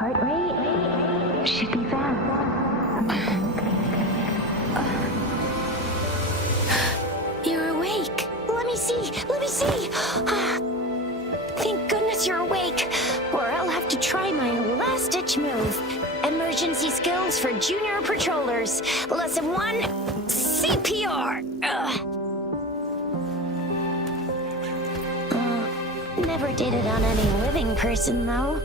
heart rate should be fast. You're awake. Let me see. Thank goodness you're awake, or I'll have to try my last-ditch move. Emergency skills for junior patrollers. Lesson 1, CPR. Never did it on any living person, though.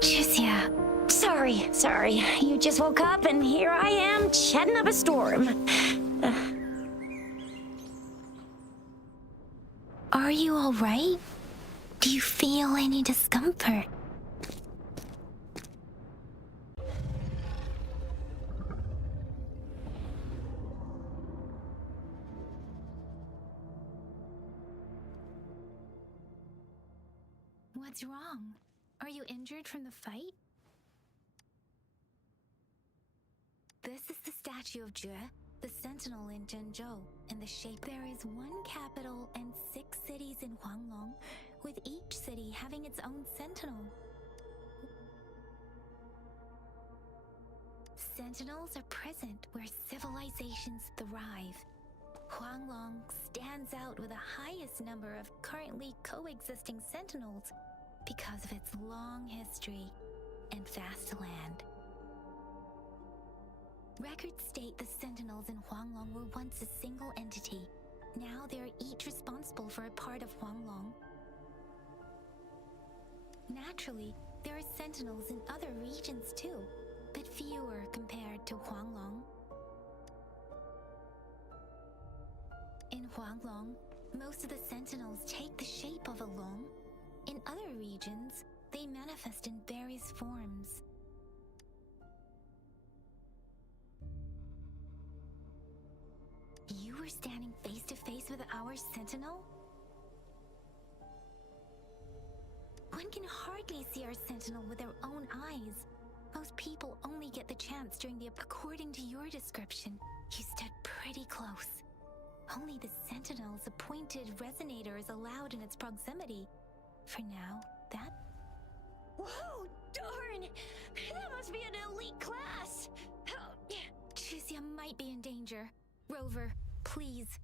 Jusia. Sorry. You just woke up, and here I am, chatting up a storm. Are you all right? Do you feel any discomfort? What's wrong? Are you injured from the fight? This is the statue of Jue, the sentinel in Zhenzhou, in the shape. There is one capital and 6 cities in Huanglong, with each city having its own sentinel. Sentinels are present where civilizations thrive. Huanglong stands out with the highest number of currently coexisting sentinels because of its long history and vast land. Records state the sentinels in Huanglong were once a single entity. Now they are each responsible for a part of Huanglong. Naturally, there are sentinels in other regions too, but fewer compared to Huanglong. In Huanglong, most of the sentinels take the shape of a long. In other regions, they manifest in various forms. You were standing face to face with our sentinel? One can hardly see our sentinel with their own eyes. Most people only get the chance during the... According to your description, you stood pretty close. Only the sentinel's appointed resonator is allowed in its proximity. For now, that... Whoa, darn! That must be an elite class! Jusia might be in danger. Rover, please.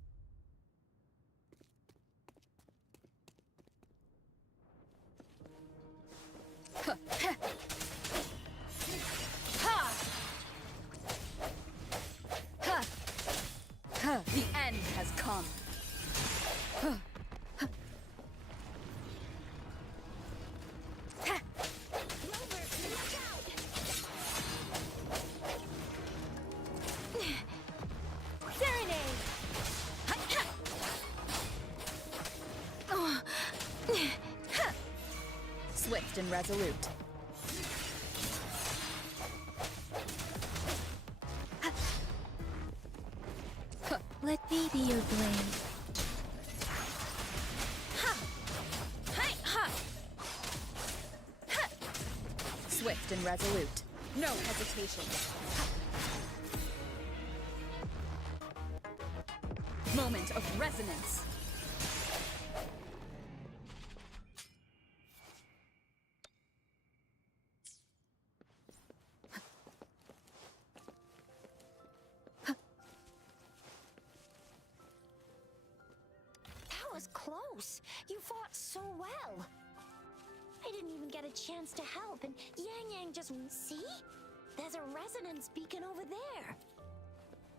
The end has come. Rover, look out! Serenade! Swift and resolute. Let me be your blade. Swift and resolute. No hesitation. Moment of resonance. That was close. You fought so well. I didn't even get a chance to help, and Yang just... See? There's a resonance beacon over there.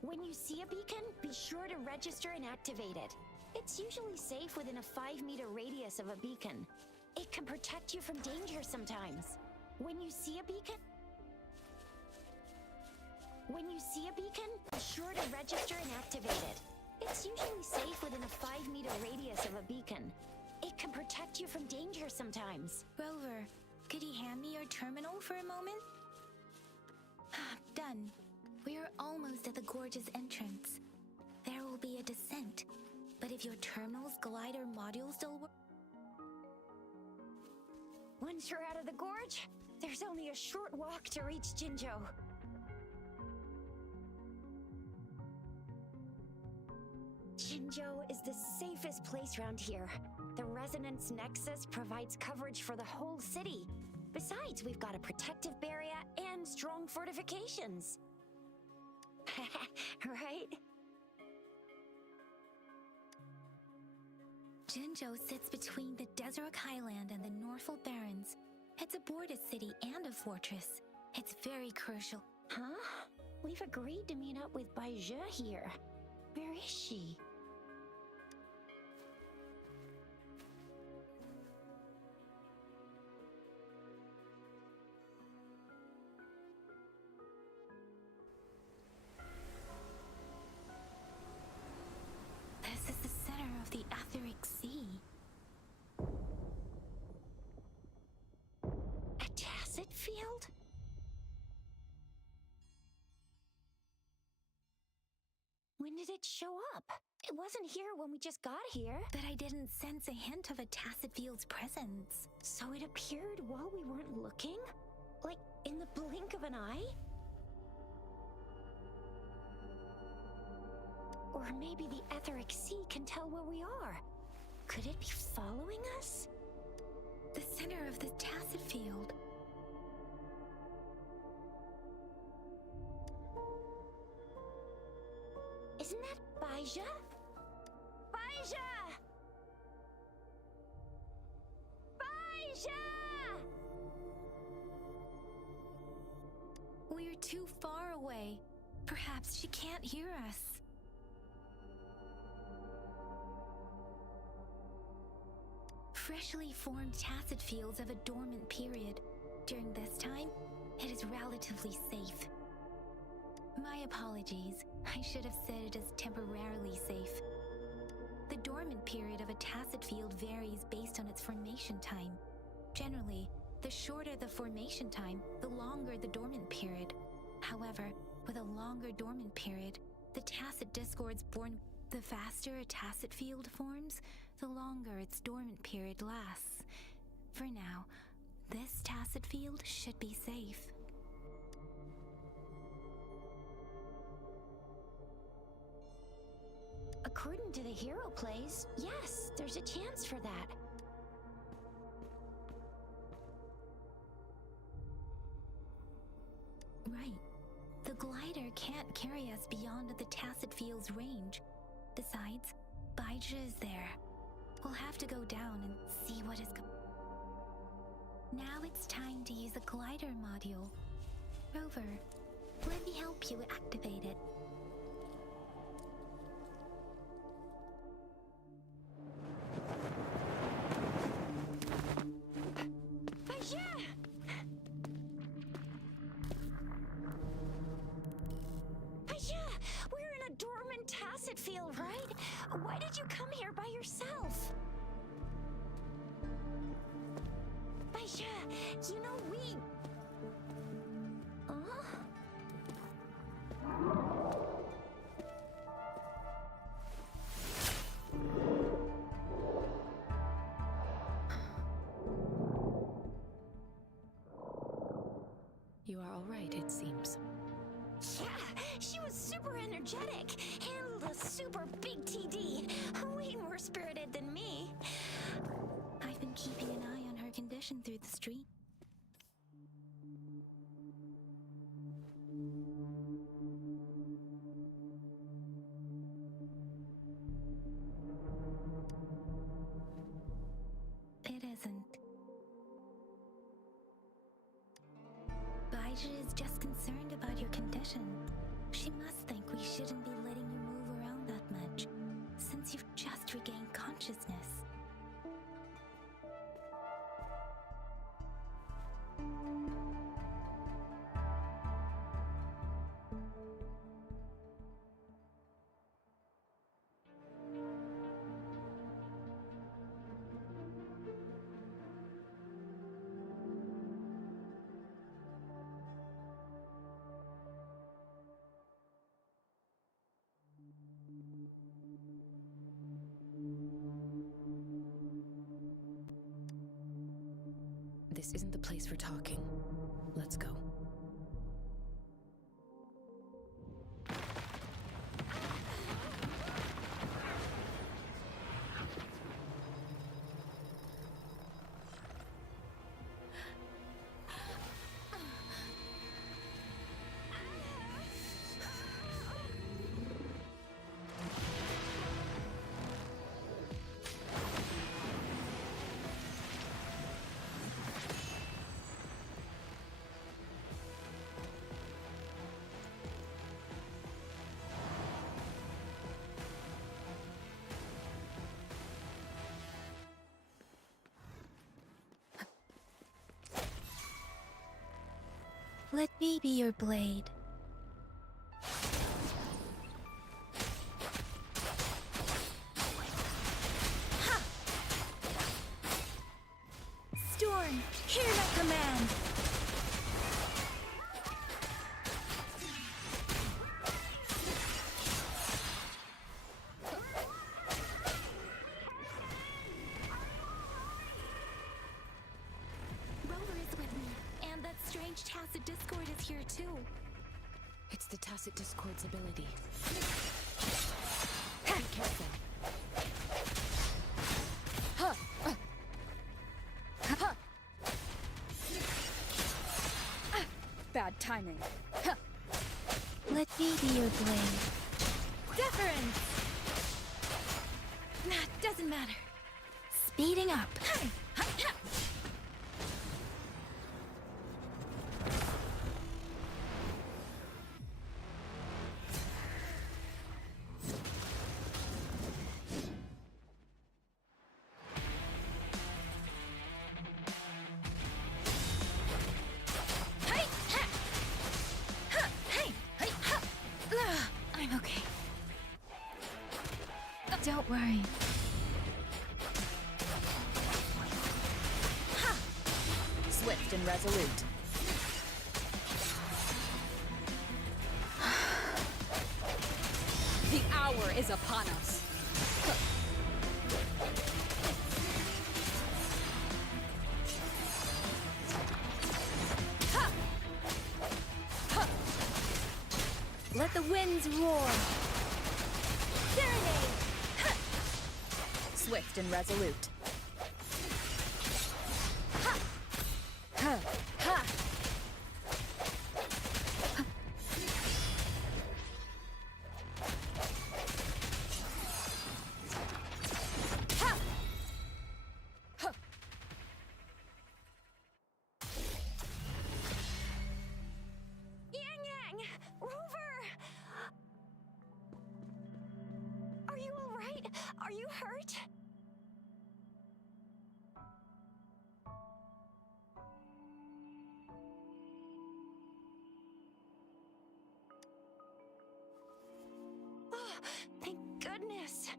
When you see a beacon, be sure to register and activate it. It's usually safe within a 5-meter radius of a beacon. It can protect you from danger sometimes. When you see a beacon, be sure to register and activate it. It's usually safe within a 5-meter radius of a beacon. It can protect you from danger sometimes. Rover, could you hand me your terminal for a moment? Done. We're almost at the gorge's entrance. There will be a descent, but if your terminal's glider module still works... Once you're out of the gorge, there's only a short walk to reach Jinzhou. Jinzhou is the safest place around here. The Resonance Nexus provides coverage for the whole city. Besides, we've got a protective barrier and strong fortifications. Right? Jinzhou sits between the Deseret Highland and the Norfolk Barrens. It's a border city and a fortress. It's very crucial. Huh? We've agreed to meet up with Baizhe here. Where is she? This is the center of the Etheric Sea. A tacit field? When did it show up? It wasn't here when we just got here. But I didn't sense a hint of a tacit field's presence. So it appeared while we weren't looking? Like in the blink of an eye? Or maybe the Etheric Sea can tell where we are. Could it be following us? The center of the tacit field. Isn't that Baizhe? Baizhe! Baizhe! We're too far away. Perhaps she can't hear us. Freshly formed tacit fields have a dormant period. During this time, it is relatively safe. My apologies. I should have said it is temporarily safe. The dormant period of a tacit field varies based on its formation time. Generally, the shorter the formation time, the longer the dormant period. However, with a longer dormant period, the tacit discords born. The faster a tacit field forms, the longer its dormant period lasts. For now, this tacit field should be safe. According to the hero plays, yes, there's a chance for that. Right. The glider can't carry us beyond the tacit field's range. Besides, Baizhe is there. We'll have to go down and see what is Now it's time to use the glider module. Rover, let me help you activate it. Baizhe! Baizhe! We're in a dormant tacit field, right? Why did you come here by yourself? Baizhe, you know we... You are all right, it seems. Yeah, she was super energetic, handled a super big TD, way more spirited than me. I've been keeping an eye on her condition through the street. It isn't. Baizhe is just concerned about your condition. She must think we shouldn't be letting you move around that much, since you've just regained consciousness. This isn't the place for talking. Let's go. Let me be your blade. Ha! Storm, hear my command! Rover is with me, and that strange Tacit Discord is here too. It's the Tacit Discord's ability. Be careful. Bad timing. Let me be your blade. Deference! Nah, doesn't matter. Speeding up. Hey! Ha! Ha! Hey! Hey! Ha! I'm okay. Don't worry. Swift and resolute. The hour is upon us. Let the winds roar. Serenade! Swift and resolute. Yang Yang! Rover! Are you alright? Are you hurt? Oh, thank goodness.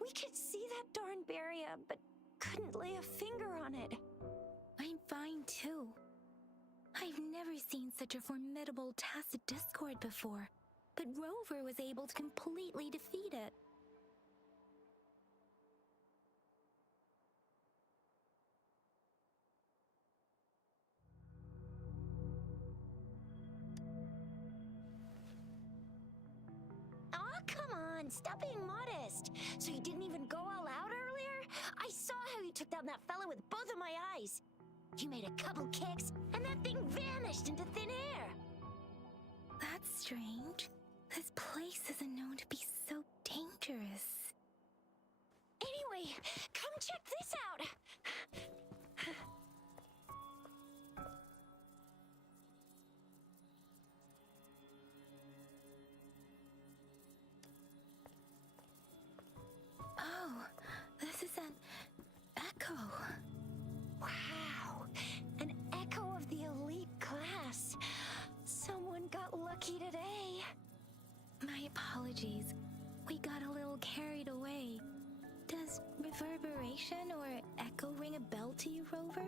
We could see that darn barrier, but couldn't lay a finger on it. I'm fine too. I've never seen such a formidable Tacit Discord before, but Rover was able to completely defeat it. Aw, come on, stop being modest. So you didn't even go all out earlier? I saw how you took down that fella with both of my eyes. You made a couple kicks, and that thing vanished into thin air. That's strange. This place isn't known to be so dangerous. Anyway, come check this out. Oh, this is an echo. Wow, an echo of the elite class. Someone got lucky today. My apologies. We got a little carried away. Does reverberation or echo ring a bell to you, Rover?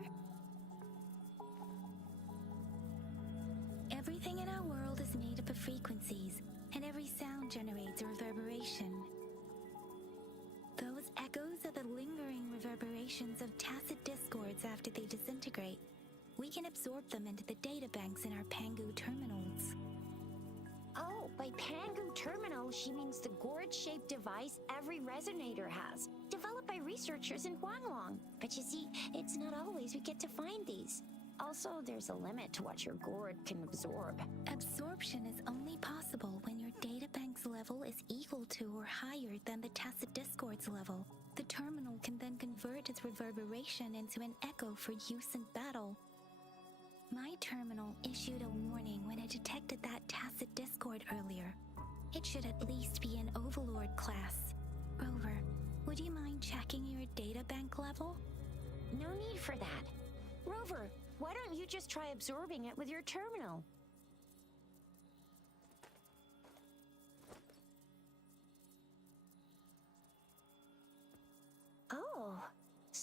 Everything in our world is made up of frequencies, and every sound generates a reverberation. Those echoes are the lingering reverberations of Tacit Discords after they disintegrate. We can absorb them into the databanks in our Pangu terminals. Oh, by Pangu Terminal, she means the gourd-shaped device every resonator has, developed by researchers in Huanglong. But you see, it's not always we get to find these. Also, there's a limit to what your gourd can absorb. Absorption is only possible when your databank's level is equal to or higher than the Tacit Discord's level. The terminal can then convert its reverberation into an echo for use in battle. My terminal issued a warning when it detected that Tacit Discord earlier. It should at least be an Overlord class. Rover, would you mind checking your databank level? No need for that. Rover, why don't you just try absorbing it with your terminal?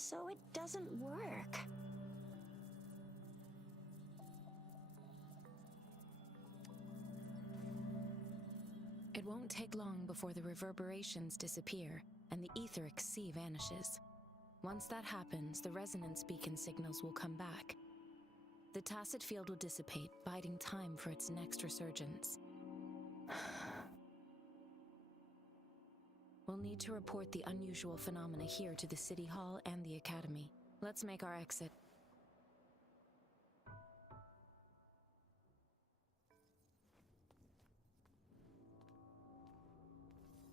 so it doesn't work. It won't take long before the reverberations disappear and the etheric sea vanishes. Once that happens, the resonance beacon signals will come back. The tacit field will dissipate, biding time for its next resurgence. We'll need to report the unusual phenomena here to the City Hall and the Academy. Let's make our exit.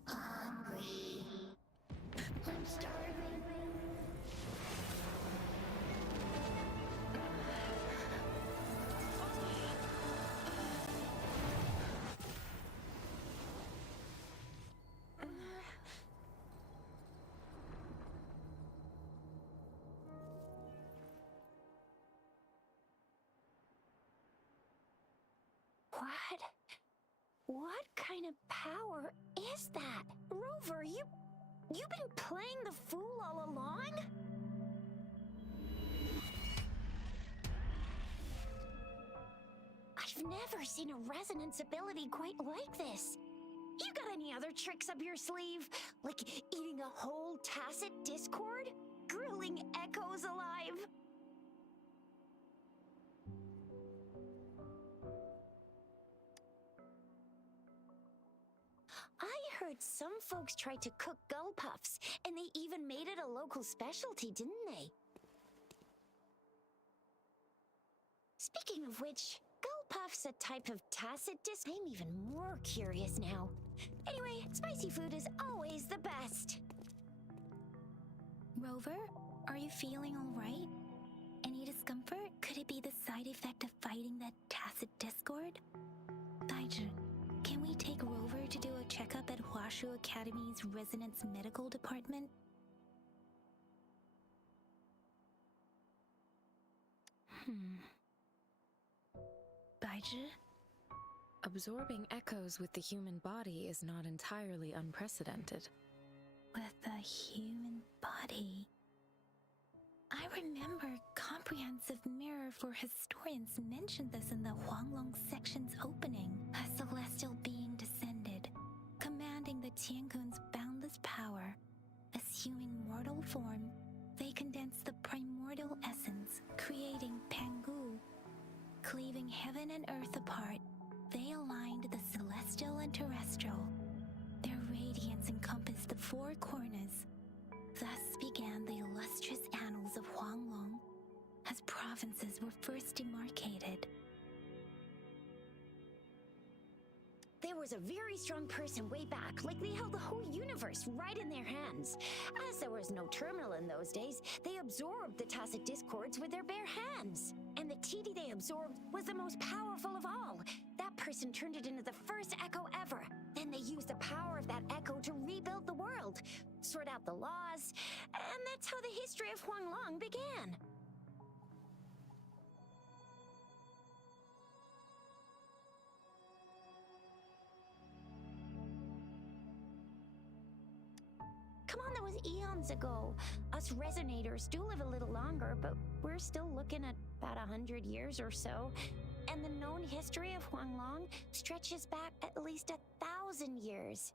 Hungry. I'm starving. What kind of power is that? Rover, you've been playing the fool all along? I've never seen a resonance ability quite like this. You got any other tricks up your sleeve? Like eating a whole tacit discord? Grilling echoes alive? I heard some folks tried to cook gull puffs, and they even made it a local specialty, didn't they? Speaking of which, gull puff's a type of tacit disc. I'm even more curious now. Anyway, spicy food is always the best. Rover, are you feeling all right? Any discomfort? Could it be the side effect of fighting that tacit discord? Daijun, can we take Rover to do a checkup at Huashu Academy's Resonance Medical Department? Daijun? Absorbing echoes with the human body is not entirely unprecedented. With a human body. I remember Comprehensive Mirror for Historians mentioned this in the Huanglong section's opening. A celestial being descended, commanding the Tiankun's boundless power. Assuming mortal form, they condensed the primordial essence, creating Pangu. Cleaving heaven and earth apart, they aligned the celestial and terrestrial. Their radiance encompassed the four corners. Thus began the illustrious annals of Huanglong, as provinces were first demarcated. There was a very strong person way back, like they held the whole universe right in their hands. As there was no terminal in those days, they absorbed the tacit discords with their bare hands. And the TD they absorbed was the most powerful of all. That person turned it into the first echo ever. Then they used the power of that echo to rebuild the world, sort out the laws, and that's how the history of Huanglong began. Come on, that was eons ago. Us resonators do live a little longer, but we're still looking at about 100 years or so. And the known history of Huanglong stretches back at least 1,000 years.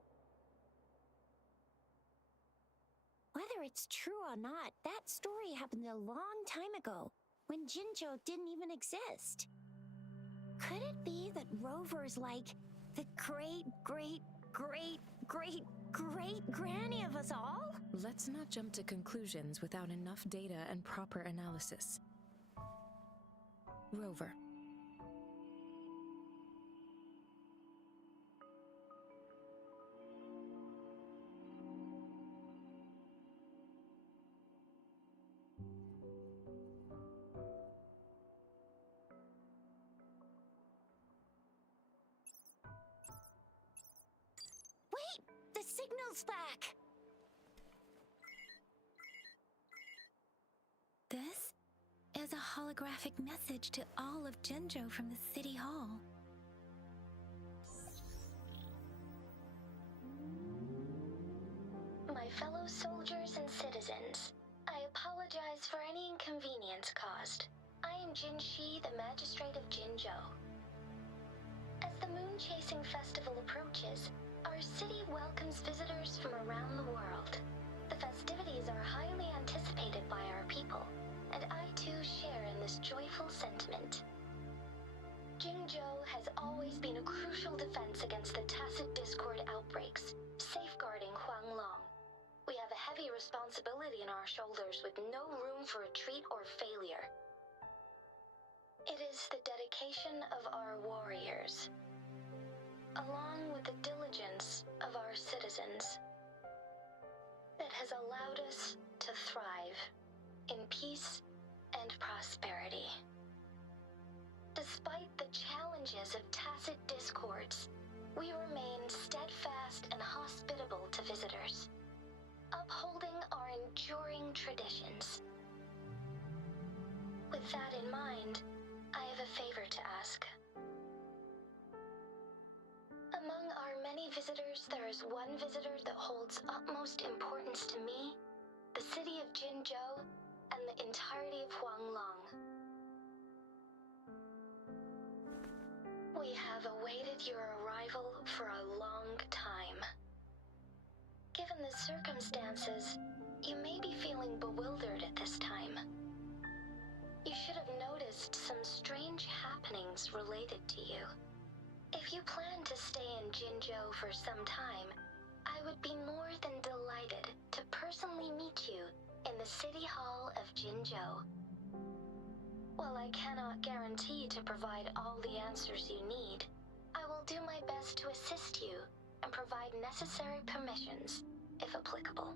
Whether it's true or not, that story happened a long time ago, when Jinzhou didn't even exist. Could it be that Rover's like the great, great, great, great, great granny of us all? Let's not jump to conclusions without enough data and proper analysis. Rover. Wait! The signal's back! This is a holographic message to all of Jinzhou from the City Hall. My fellow soldiers and citizens, I apologize for any inconvenience caused. I am Jin Shi, the Magistrate of Jinzhou. As the Moon Chasing Festival approaches, our city welcomes visitors from around the world. The festivities are highly anticipated by our people, and I too share in this joyful sentiment. Jinzhou has always been a crucial defense against the tacit discord outbreaks, safeguarding Huanglong. We have a heavy responsibility on our shoulders with no room for retreat or failure. It is the dedication of our warriors, along with the diligence of our citizens, that has allowed us to thrive in peace and prosperity. Despite the challenges of tacit discords, we remain steadfast and hospitable to visitors, upholding our enduring traditions. With that in mind, I have a favor to ask. Among our many visitors, there is one visitor that holds utmost importance to me, the city of Jinzhou, and the entirety of Huanglong. We have awaited your arrival for a long time. Given the circumstances, you may be feeling bewildered at this time. You should have noticed some strange happenings related to you. If you plan to stay in Jinzhou for some time, I would be more than delighted to personally meet you in the City Hall of Jinzhou. While I cannot guarantee to provide all the answers you need, I will do my best to assist you and provide necessary permissions, if applicable.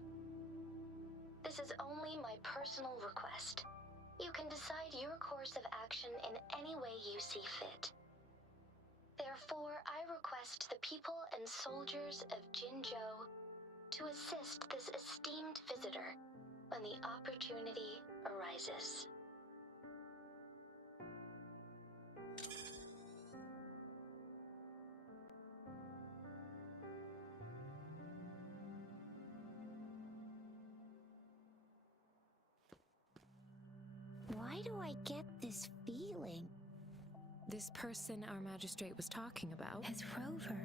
This is only my personal request. You can decide your course of action in any way you see fit. Therefore, I request the people and soldiers of Jinzhou to assist this esteemed visitor when the opportunity arises. Why do I get this feeling? This person our magistrate was talking about? As Rover.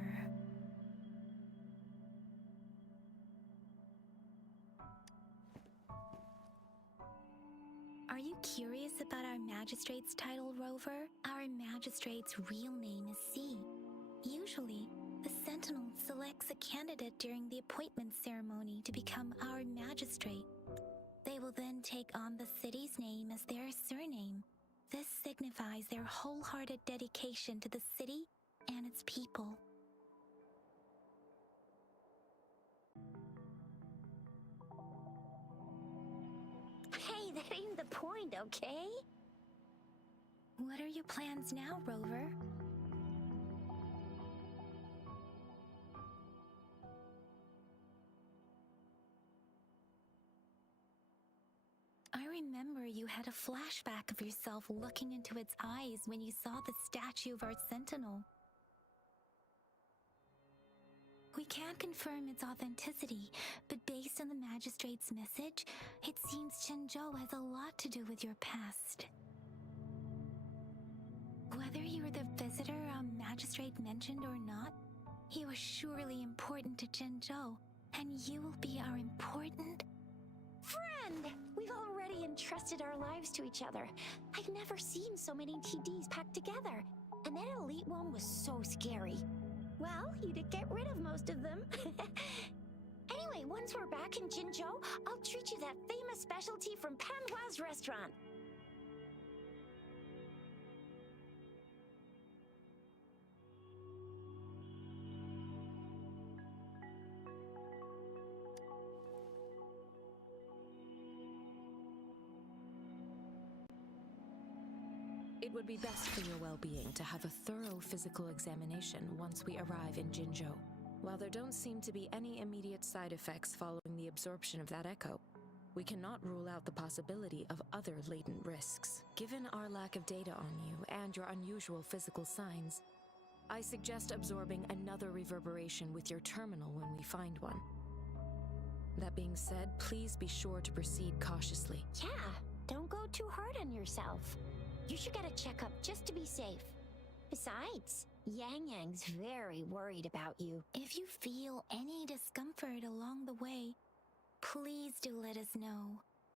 Are you curious about our magistrate's title, Rover? Our magistrate's real name is C. Usually, the Sentinel selects a candidate during the appointment ceremony to become our magistrate. They will then take on the city's name as their surname. This signifies their wholehearted dedication to the city and its people. Hey, that ain't the point, okay? What are your plans now, Rover? I remember you had a flashback of yourself looking into its eyes when you saw the statue of our Sentinel. We can't confirm its authenticity, but based on the Magistrate's message, it seems Jinzhou has a lot to do with your past. Whether you were the visitor our Magistrate mentioned or not, you are surely important to Jinzhou, and you will be our important Friend! We've already entrusted our lives to each other. I've never seen so many TDs packed together. And that elite one was so scary. Well, you did get rid of most of them. Anyway, once we're back in Jinzhou, I'll treat you that famous specialty from Panhua's restaurant. It would be best for your well-being to have a thorough physical examination once we arrive in Jinzhou. While there don't seem to be any immediate side effects following the absorption of that echo, we cannot rule out the possibility of other latent risks. Given our lack of data on you and your unusual physical signs, I suggest absorbing another reverberation with your terminal when we find one. That being said, please be sure to proceed cautiously. Yeah, don't go too hard on yourself. You should get a checkup just to be safe. Besides, Yang Yang's very worried about you. If you feel any discomfort along the way, please do let us know.